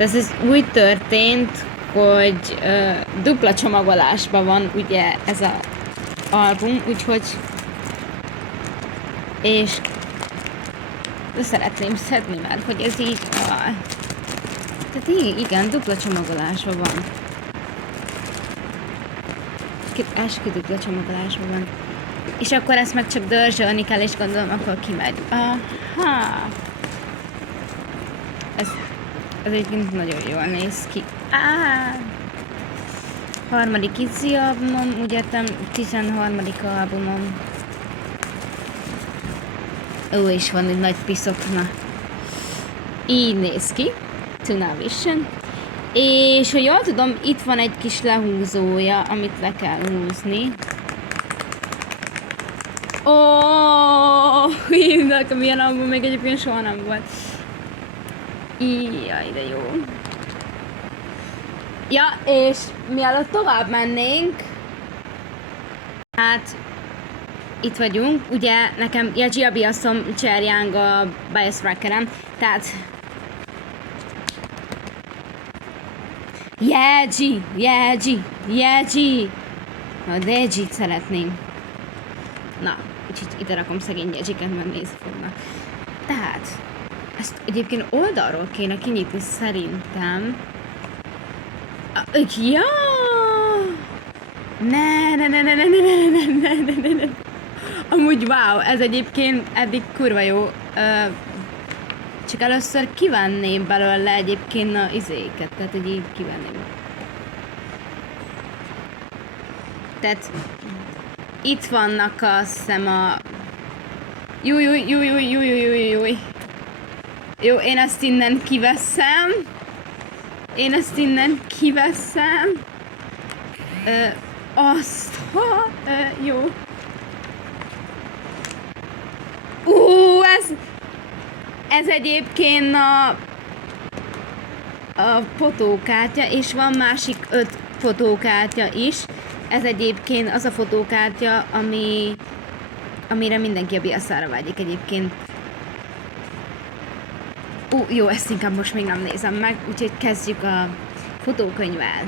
Tehát ez úgy történt, hogy dupla csomagolásban van ugye ez a album, úgyhogy és szeretném szedni már, hogy ez így tehát igen, dupla csomagolásban van. Eskü dupla csomagolásban van. És akkor ezt meg csak dörzsölni kell, és gondolom, akkor kimegy. Aha! Ez egyébként nagyon jól néz ki. Harmadik Izzy albumom, úgy értem, 13. albumom. Ó, és van egy nagy piszokna. Így néz ki. Tuna Vision. És ha jól tudom, itt van egy kis lehúzója, amit le kell húzni. Nekem milyen album még egyébként soha nem volt. Jaj, de jó. Ja, és mielőtt tovább mennénk, hát itt vagyunk, ugye nekem Yaji Abiasom Cserjáng a Bias Rackerem, tehát Yaji! A Dejit szeretném. Na, úgyhogy ide rakom szegény Yajiket, mert nézni fognak. Tehát, ezt egyébként oldalról kéne kinyitni szerintem. Ja! Ne. Amúgy wow, ez egyébként eddig kurva jó. Csak először kivenném belőle egyébként a izéket, tehát hogy így kivenném. Tehát itt vannak azt hiszem a... Júj. Jó, én ezt innen kiveszem. Jó. Ez egyébként a fotókártya, és van másik 5 fotókártya is. Ez egyébként az a fotókártya, amire mindenki a biaszára vágyik egyébként. Jó, ezt inkább most még nem nézem meg, úgyhogy kezdjük a fotókönyvvel.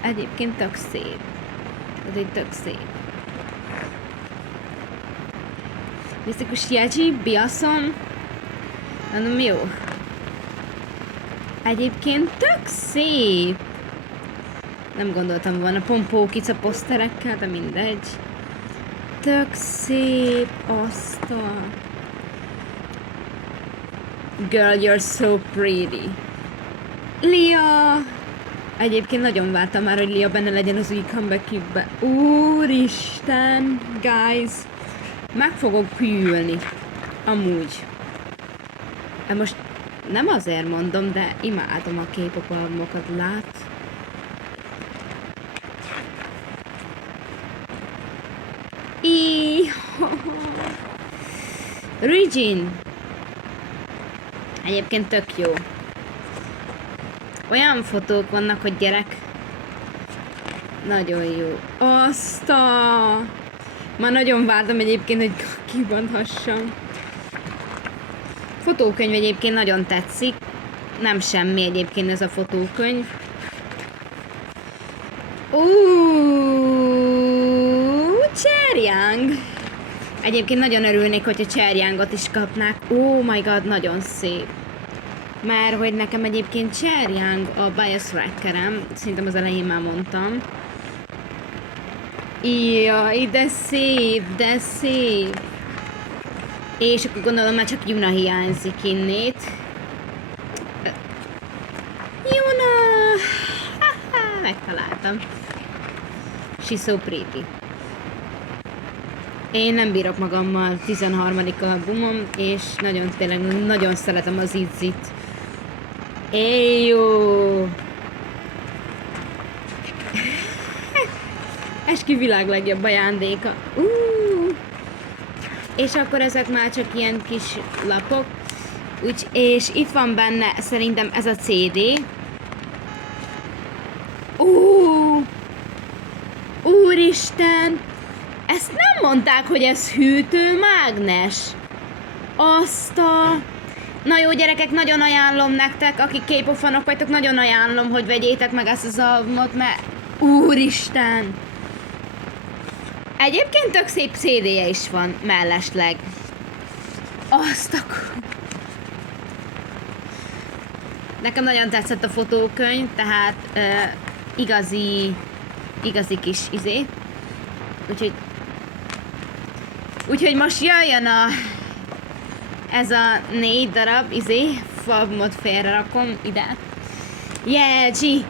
Egyébként tök szép. Ez egy tök szép. Misztikus Yaji, Biasom. Mondom, jó. Egyébként tök szép. Nem gondoltam volna pompókica poszterekkel, de mindegy. Tök szép Girl, you're so pretty. Lia! Egyébként nagyon vártam már, hogy Lia benne legyen az új comeback-jükbe. Úristen, guys! Meg fogok hűlni. Amúgy. Most nem azért mondom, de imádom a K-pop albumokat, lát. Regine. Egyébként tök jó. Olyan fotók vannak, hogy gyerek. Nagyon jó. Már nagyon vártam egyébként, hogy kibanthassam. Fotókönyv egyébként nagyon tetszik. Nem semmi egyébként ez a fotókönyv. Cserjáng! Egyébként nagyon örülnék, hogyha Cserjángot is kapnák. Oh my god, nagyon szép. Mert hogy nekem egyébként Cserjáng a Bias Rackerem, szerintem az elején már mondtam. Jaj, de szép. És akkor gondolom már csak Yuna hiányzik innét. Yuna! Megtaláltam. She's so pretty. Én nem bírok magammal, 13. albumom, és tényleg nagyon szeretem az Izzit. Jó! Eskü világ legjobb ajándéka. És akkor ezek már csak ilyen kis lapok. És itt van benne szerintem ez a CD. Úristen! Ezt nem mondták, hogy ez hűtőmágnes? Azt a... Na jó gyerekek, nagyon ajánlom nektek, akik K-pop fanok vagytok, nagyon ajánlom, hogy vegyétek meg ezt az albumot, mert úristen! Egyébként tök szép CD-je is van mellesleg. Azt a... Nekem nagyon tetszett a fotókönyv, tehát igazi kis izé. Úgyhogy most jöjjön ez a 4 darab albumot félrerakom ide. Yeah, G!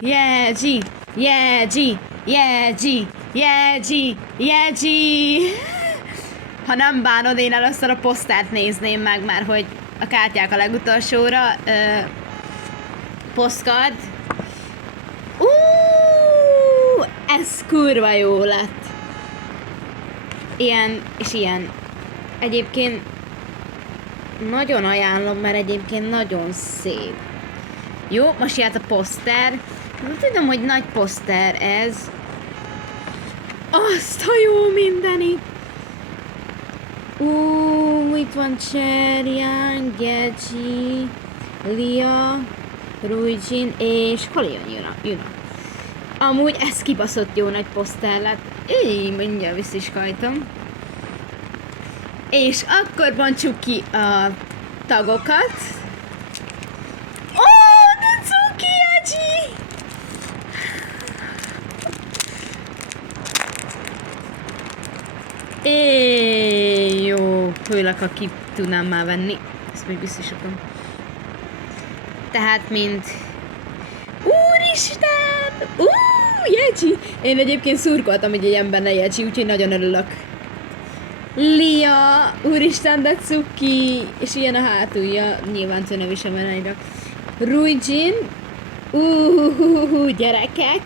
Yeah, G! Yeah, G! Yeah, G! Yeah, G! Yeah, G! Ha nem bánod, én először a posztert nézném meg, mert hogy a kártyák a legutolsóra. Postcard. Ez kurva jó lett. Ilyen és ilyen. Egyébként nagyon ajánlom, mert egyébként nagyon szép. Jó, most jött a poszter. Nem tudom, hogy nagy poszter ez. Azt a jó mindenit. Itt van Cheryan, Geji, Lia, Ruijin és hol jön Yuna. Amúgy ez kibaszott jó nagy poszter lett. Mindjárt vissza is kajtom. És akkor bontsuk ki a tagokat. De cuki, Aji! Jó, főleg ha ki tudnám már venni. Ezt még vissza is akarom. Tehát, mint... Úristen! Jegyi! Én egyébként szurkoltam, hogy egy emberne Jegyi, úgyhogy nagyon örülök. Lia! Úristen, de cuki! És ilyen a hátulja. Nyilván tőnöv is a menányra. Ruijin! Gyerekek!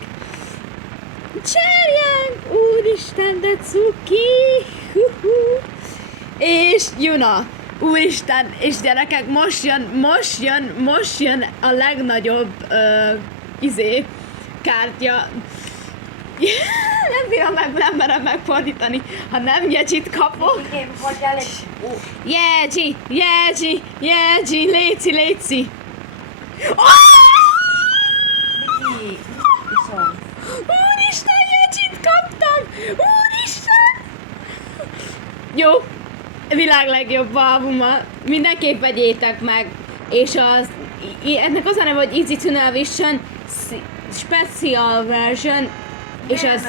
Cheryan! Úristen, de cuki! És Yuna! Úristen, és gyerekek, most jön a legnagyobb kártya. Nem merem megfordítani, ha nem Jegyit kapok. Jegyi, léci. Úristen, Jegyit kaptam! Úristen! Jó, világ legjobb albuma. Mindenképp vegyétek meg. És ennek az a neve, hogy Easy Tunnel Vision Special Version. És az